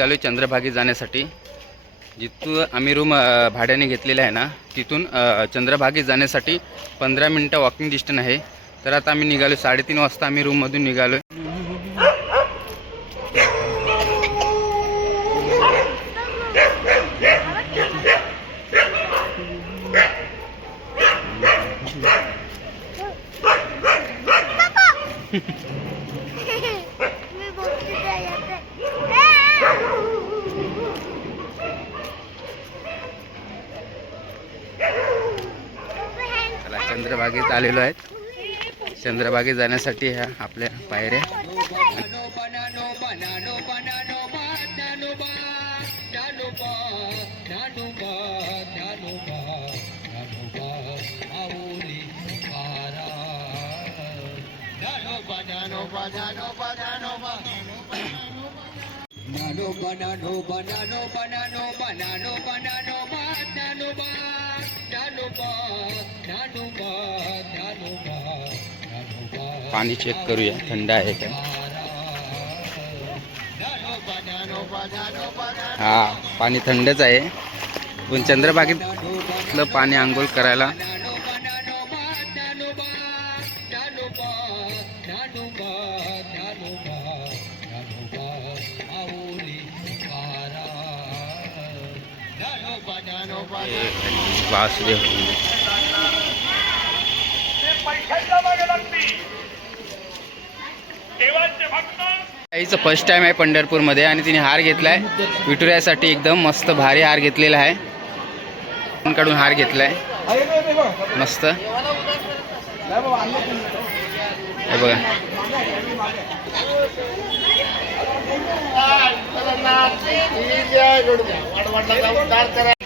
निघालो निघालो चंद्रभागी जाण्यासाठी. जिथून आम्ही रूम भाड्याने घेतलेला आहे ना तिथून चंद्रभागी जाण्यासाठी पंधरा मिनटं वॉकिंग डिस्टन्स आहे. तर आता आम्ही निघालो साडेतीन वाजता आम्ही रूममधून निघालो आहेत जाण्यासाठी ह्या आपल्या पायऱ्या. पाणी चेक करूया. थंड आहे का? हा पाणी थंडच आहे. पण चंद्रभागेतलं पाणी आंघोळ करायला वासुदेव आईचं फर्स्ट टाइम आहे पंढरपूरमध्ये आणि तिने हार घेतलाय. विठुऱ्यासाठी एकदम मस्त भारी हार घेतलेला आहे. कडून हार घेतलाय. मस्त. हे बघा.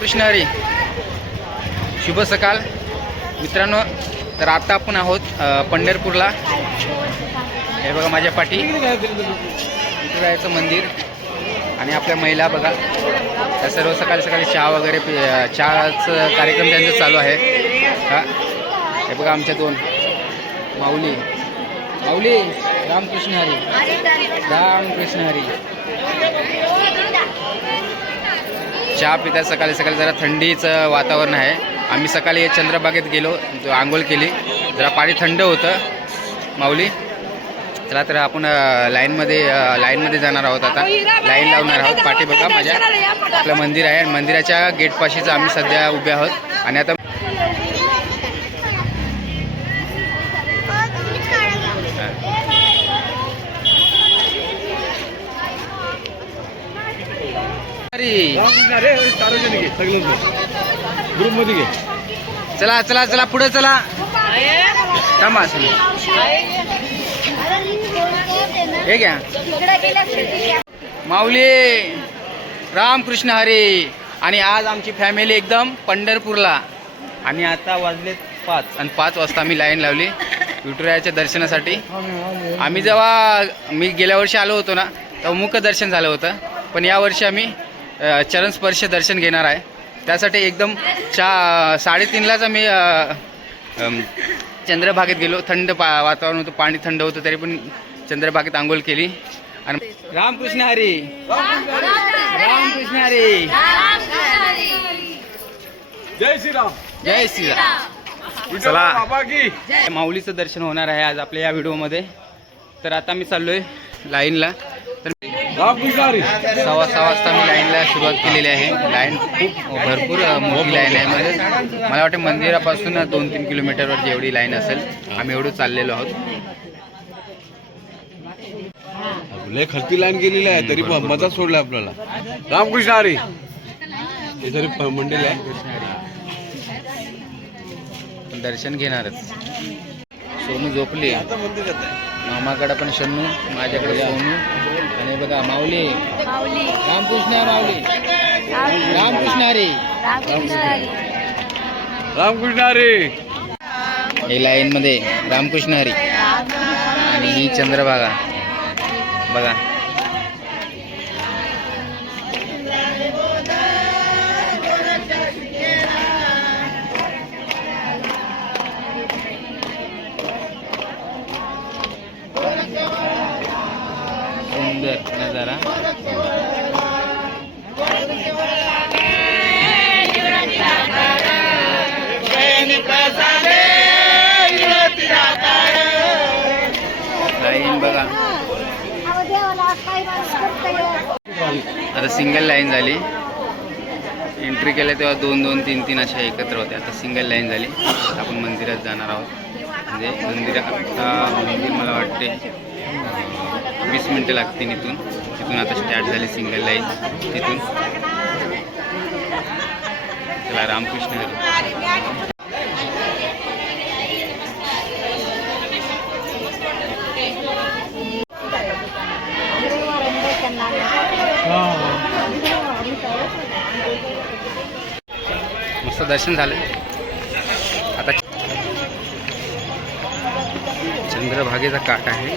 कृष्ण हरी शुभ सकाळ. मित्रांनो तर आता आपण आहोत पंढरपूरला. हे बघा माझ्या पाठी विठुरायाचं मंदिर आणि आपल्या महिला बघा. त्या सर्व सकाळी सकाळी चहा वगैरे पि चहाचं कार्यक्रम त्यांचा चालू आहे. हा. हे बघा आमच्या दोन. माऊली. माऊली रामकृष्ण हरी. रामकृष्ण हरी. चहा पिता सकाळी सकाळी जरा थंडीचं वातावरण आहे. आम्ही सकाळी चंद्रबागेत गेलो आंघोळ केली. जरा पाणी थंड होतं माऊली. चला तर आपण लाईनमध्ये लाईनमध्ये जाणार आहोत आता. लाईन लावणार आहोत. पाठी बघा माझ्या. आपलं मंदिर आहे आणि मंदिराच्या गेटपाशीच आम्ही सध्या उभे आहोत. आणि आता अरे! ग्रुपमध्ये घे. चला चला चला पुढे चला. थांबा हे घ्या. माऊली रामकृष्ण हरी. आणि आज आमची फॅमिली एकदम पंढरपूरला. आणि आता वाजले पाच. आणि पाच वाजता आम्ही लाईन लावली विठुरायाच्या दर्शनासाठी. आम्ही जेव्हा मी गेल्या वर्षी आलो होतो ना तेव्हा मुख दर्शन झालं होतं. पण यावर्षी आम्ही चरणस्पर्श दर्शन घेणार आहे. त्यासाठी एकदम चा साडेतीनलाच आम्ही चंद्रभागेत गेलो. थंड पा वातावरण होतं पाणी थंड होतं तरी पण चंद्रभागेत आंघोळ केली. आणि रामकृष्ण हरी. रामकृष्ण हरी. जय श्रीराम. जय श्रीराम. चला. माऊलीचं दर्शन होणार आहे आज आपल्या या व्हिडिओमध्ये. तर आता मी चाललोय लाईनला. तर सव्वा सहा वाजता मी लाईनला सुरुवात केलेली आहे. लाईन खूप भरपूर मोठी लाईन आहे म्हणजे मला वाटतं मंदिरापासून दोन तीन किलोमीटरवर जेवढी लाईन असेल आम्ही एवढं चाललेलो आहोत. लय खर्ची लाईन गेलेली आहे तरी पण मजा सोडला आपल्याला. रामकृष्ण हरी. हे तरी मंडळी आहे. दर्शन घेणारच. सोनू झोपली. मामाकडे पण शन्नू माझ्याकडे सोनू. आणि बघा माऊली. माऊली. रामकृष्ण माऊली. रामकृष्ण. हरी. रामकृष्ण हरी. हे लाईन मध्ये रामकृष्ण हरी. आणि ही चंद्रभागा. बघा. सुंदर नजारा लाईन बघा. आता सिंगल लाईन झाली. एंट्री केल्या तेव्हा दोन दोन तीन तीन अशा एकत्र होत्या. आता सिंगल लाईन झाली. आपण मंदिरात जाणार आहोत. म्हणजे मंदिरात आता मंदिर मला वाटते वीस मिनटं लागतील इथून. तिथून आता स्टार्ट झाली सिंगल लाईन तिथून. चला रामकृष्ण मस्त दर्शन झालं. आता चंद्रभागेचा काठ आहे.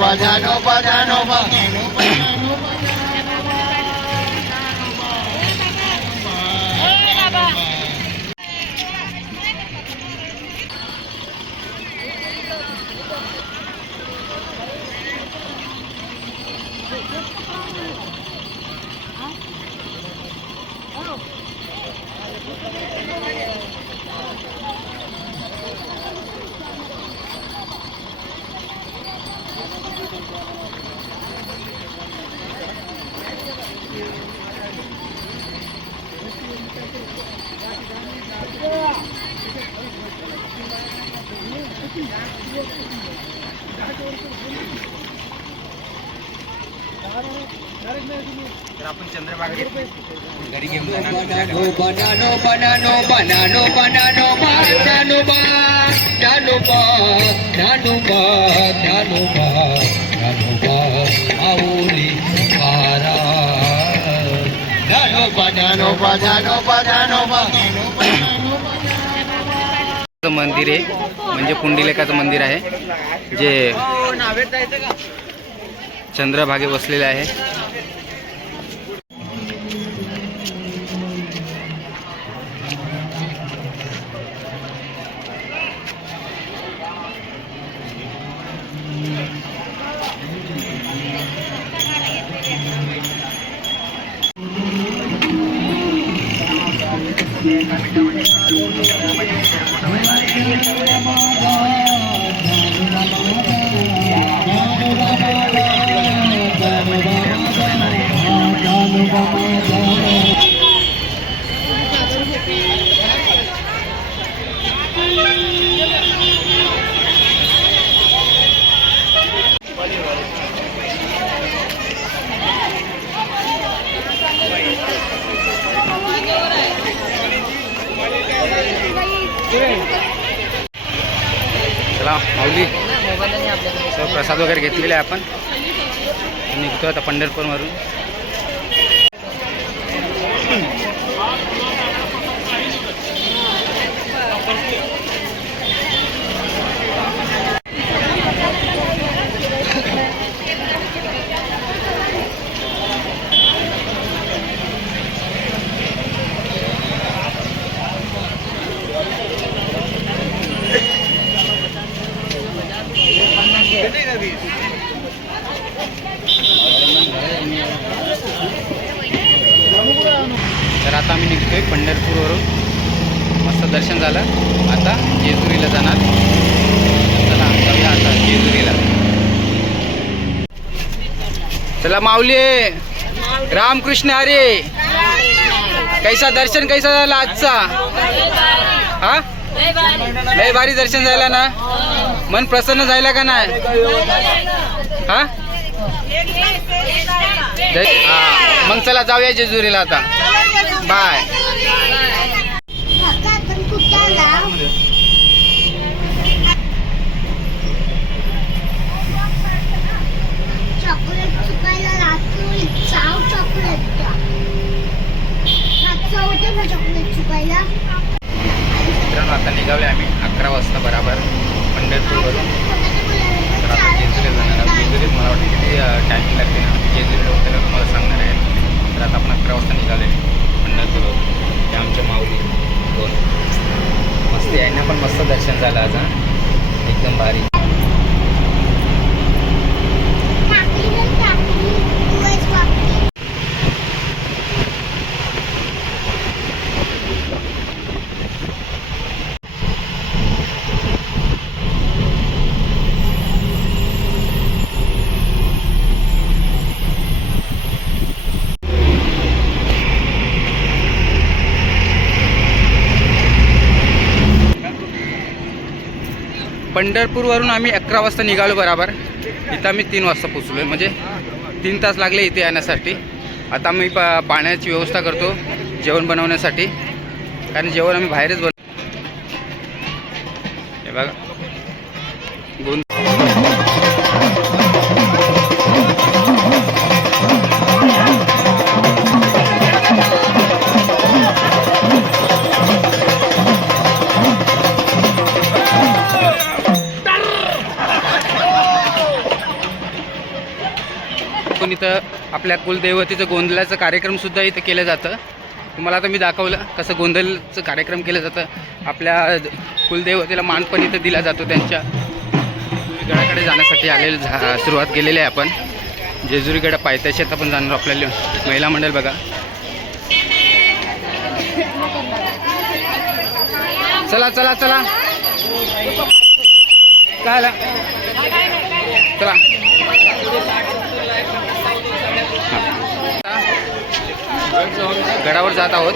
বাজানো বাজানো বাকি तर आपण चंद्रभागेत घरी घेऊन जाणार banano, banano, banano, banano, banano, banano, चं मंदिर आहे. म्हणजे पुंडिलेकाचं मंदिर आहे. जे चंद्रभागे बसलेले आहे. प्रसाद वगैरे घेतलेले आहे आपण. निघतो आता पंढरपूरवरून तर आता आम्ही निघतोय पंढरपूरवरून मस्त दर्शन झालं. आता जेजुरीला जाणार. चला जाऊया आता जेजुरीला. चला माऊली. रामकृष्ण हरे. कैसा दर्शन कैसा झाला आजचा? हा? लय भारी दर्शन झाला ना? मन प्रसन्न झाला का नाही? हा? हा. मग चला जाऊया जेजुरीला आता. बाय चॉकलेट चुकायला लागतो चाव चॉकलेट टायमिंग लागते ना जेजुरी लोकांना तुम्हाला सांगणार आहे तर आता आपण अकरा वाजता निघालो आहे पंढरपूर हे आमच्या माऊली दोन मस्त यांना पण मस्त दर्शन झालं आज हा. एकदम भारी टाकली नाही टाकली दिवस वापली पंढरपूरवरून आम्ही अकरा वाजता निघालो बराबर. इथं आम्ही तीन वाजता पोचलो आहे म्हणजे तीन तास लागले इथे येण्यासाठी. आता आम्ही पा पाण्याची व्यवस्था करतो जेवण बनवण्यासाठी. कारण जेवण आम्ही बाहेरच बन आपल्या कुलदैवतीचं गोंधळाचं कार्यक्रमसुद्धा इथं केलं जातं. तुम्हाला आता मी दाखवलं कसं गोंधळचं कार्यक्रम केलं जातं. आपल्या कुलदैवतेला मान पण इथं दिला जातो त्यांच्या. गडाकडे जाण्यासाठी आलेलं झा सुरुवात केलेली आहे आपण. जेजुरीगड पायथ्याशी आता पण जाणार आपल्याला. महिला मंडळ बघा. चला चला चला. काय चला. गडावर जात आहोत.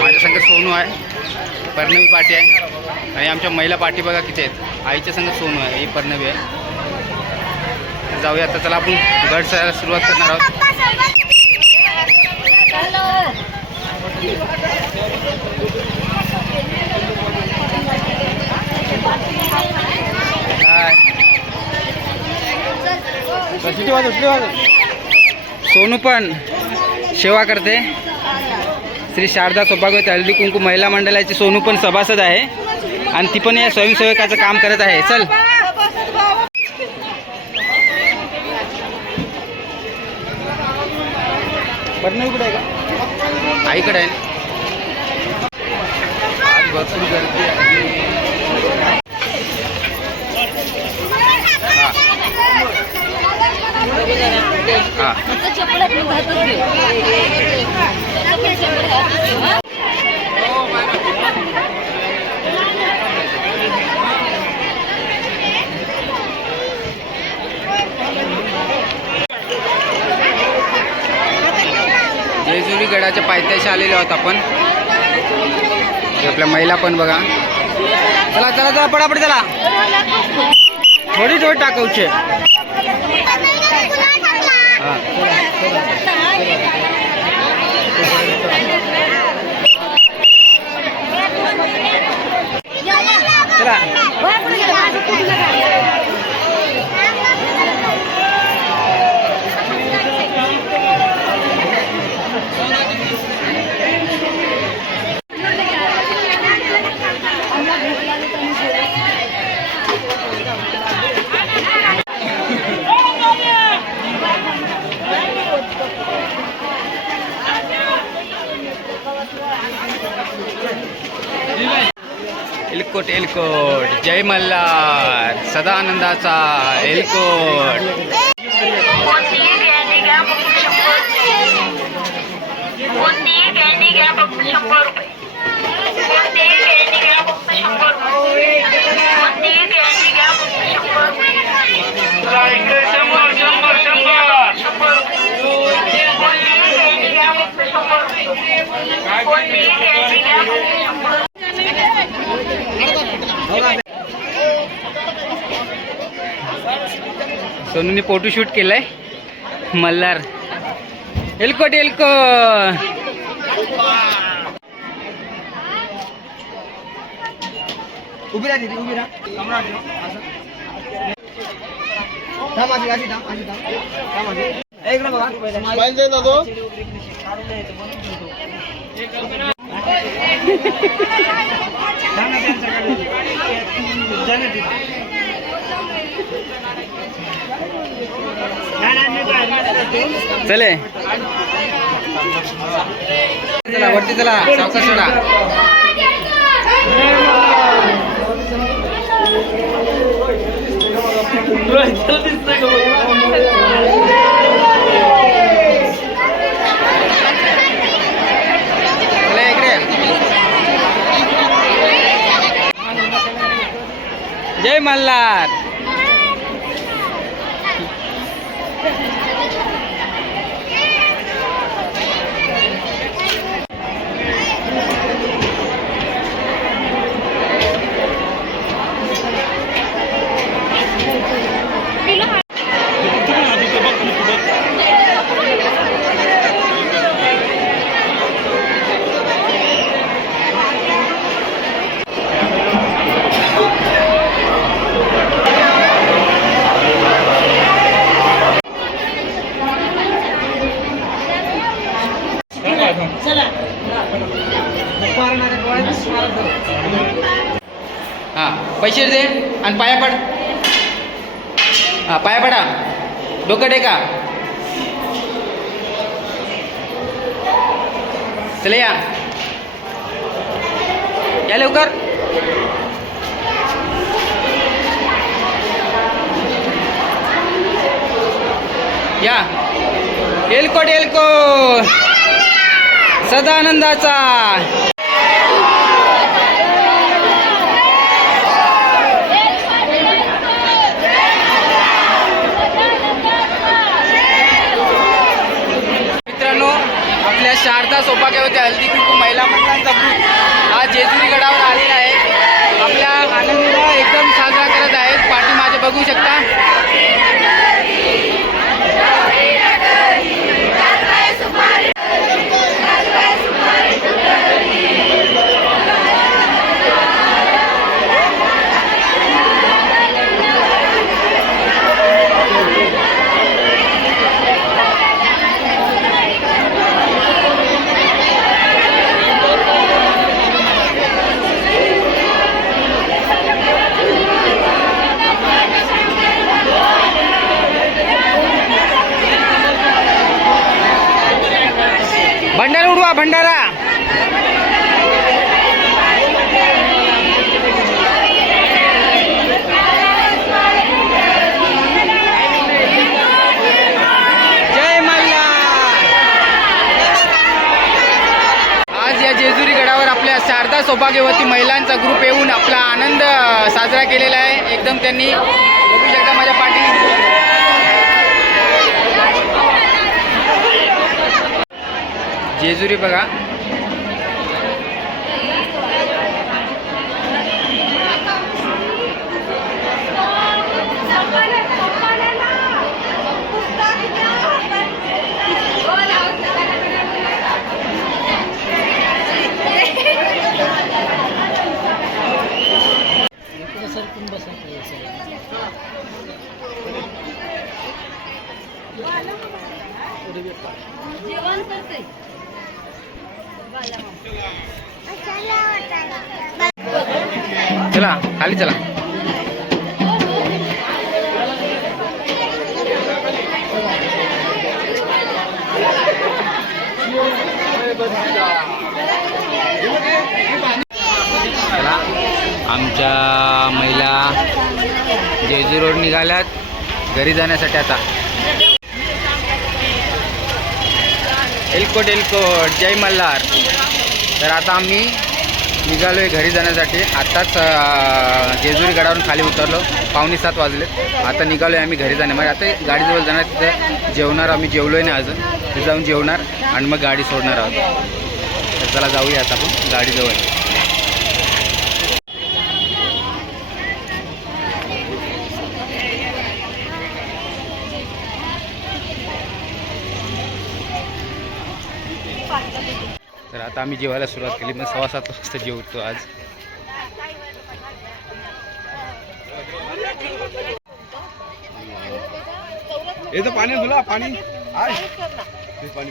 माझ्या संग सोनू आहे. पर्णवी पाटी आहे. आणि आमच्या महिला पाठी बघा किती आहेत. आईच्या संग सोनू आहे. ही पर्णवी आहे. जाऊया आता. चला आपण गड चढायला सुरुवात करणार आहोत हाय. सोनू पण सेवा करते. श्री शारदा सौभाग्यवती हळदी कुंकू महिला मंडळाची सोनू पण सभासद आहे. आणि ती पण या स्वयंसेवकाचं काम करत आहे. चल. पर्णवी कुठे आहे का? आईकडे आहे. ना? आज भरपूर गर्दी आहे हा हा जेजुरी गडाच्या पायथ्याशी आलेलो आहोत आपण. आपल्या महिला पण बघा. चला चला चला पडापड चला. थोडी थोडी टाकवचे चला एलकोट एलकोट जय मल्हार सदा आनंदाचा एलकोट कोणतीही कॅन्डी सोनूने फोटोशूट केलंय. मल्हार. एलकोट एलको उभी राहा दीदी उभी राहा. थांब अशी थांब अशी थांब थांब. ना बघा. दे दादो चले. चला वरती चला सावकाश सोडा. चला इकडे जय मल्हार हा पैसे दे आणि पाया पड हा पाया पडा डोकं टेका. चले या. या लवकर. या. एलकोट एलको सदानंदाचा. आपल्या शारदा हल्दी कुंकू महिला मंडळांचा ग्रुप हा जेजुरी गडावर आलेला आहे. आपल्या आनंदीला एकदम साजरा करत आहेत. पाठी माझे बघू शकता भंडारा उडवा भंडारा जय मल्हार आज या जेजुरी गडावर आपल्या शारदा महिलांचा ग्रुप येऊन आपला आनंद साजरा केलेला आहे. एकदम त्यांनी बघू शकता माझ्या पाठी. जेजुरी बघा. चला खाली चला. आमच्या महिला जेजुरीवर निघाल्यात. घरी जाण्यासाठी आता. एलकोट एलकोट जय मल्हार. तर आता आम्ही निघालो आहे घरी जाण्यासाठी. आत्ताच जेजुरी गडावरून खाली उतरलो. पावणे सात वाजले. आता निघालो आहे आम्ही घरी जाणार मग म्हणजे आता गाडीजवळ जाणार तिथं जेवणार आम्ही जेवलो आहे ना अजून. तिथं जाऊन जेवणार आणि मग गाडी सोडणार आहोत. तर चला जाऊया आता आपण गाडीजवळ. आता आम्ही जेवायला सुरुवात केली. मग सव्वा सात वाजता जेवतो आज. येतं पाणी तुला? पाणी? ते पाणी.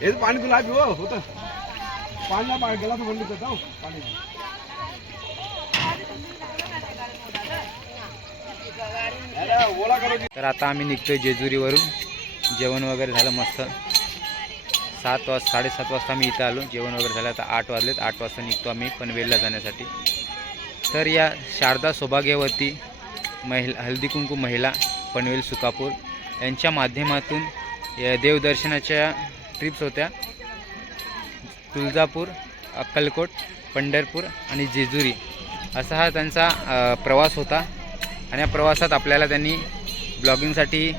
येतं पाणी तुला आहे हो होतं. पाणी नाही गेला तर म्हणलं तर जाऊ. पाणी तर आता आम्ही निघतोय जेजुरीवरून. जेवण वगैरे झालं मस्त. सात वाजता साडेसात वाजता आम्ही इथं आलो. जेवण वगैरे झालं. आता आठ वाजलेत. आठ वाजता निघतो आम्ही पनवेलला जाण्यासाठी. तर या शारदा सौभाग्यवती महिला हल्दीकुंकू महिला पनवेल सुकापूर यांच्या माध्यमातून या देवदर्शनाच्या ट्रिप्स होत्या. तुळजापूर अक्कलकोट पंढरपूर आणि जेजुरी असा हा त्यांचा प्रवास होता. आणि या प्रवासात आपल्याला त्यांनी ब्लॉगिंगसाठी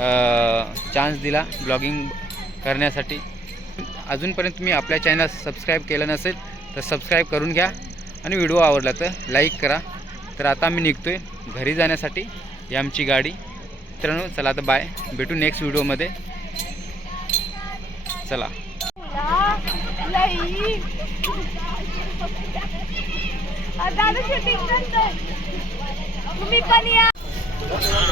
चान्स दिला ब्लॉगिंग करण्यासाठी. अजूनपर्यंत तुम्ही आपल्या चॅनल सबस्क्राईब केलं नसेल तर सबस्क्राईब करून घ्या. आणि व्हिडिओ आवडला तर लाईक करा. तर आता मी निघतो आहे घरी जाण्यासाठी. ही आमची गाडी. मित्रांनो चला आता बाय भेटू नेक्स्ट व्हिडिओमध्ये चला. दादा शूटिंग तुम्ही पण या. Oh,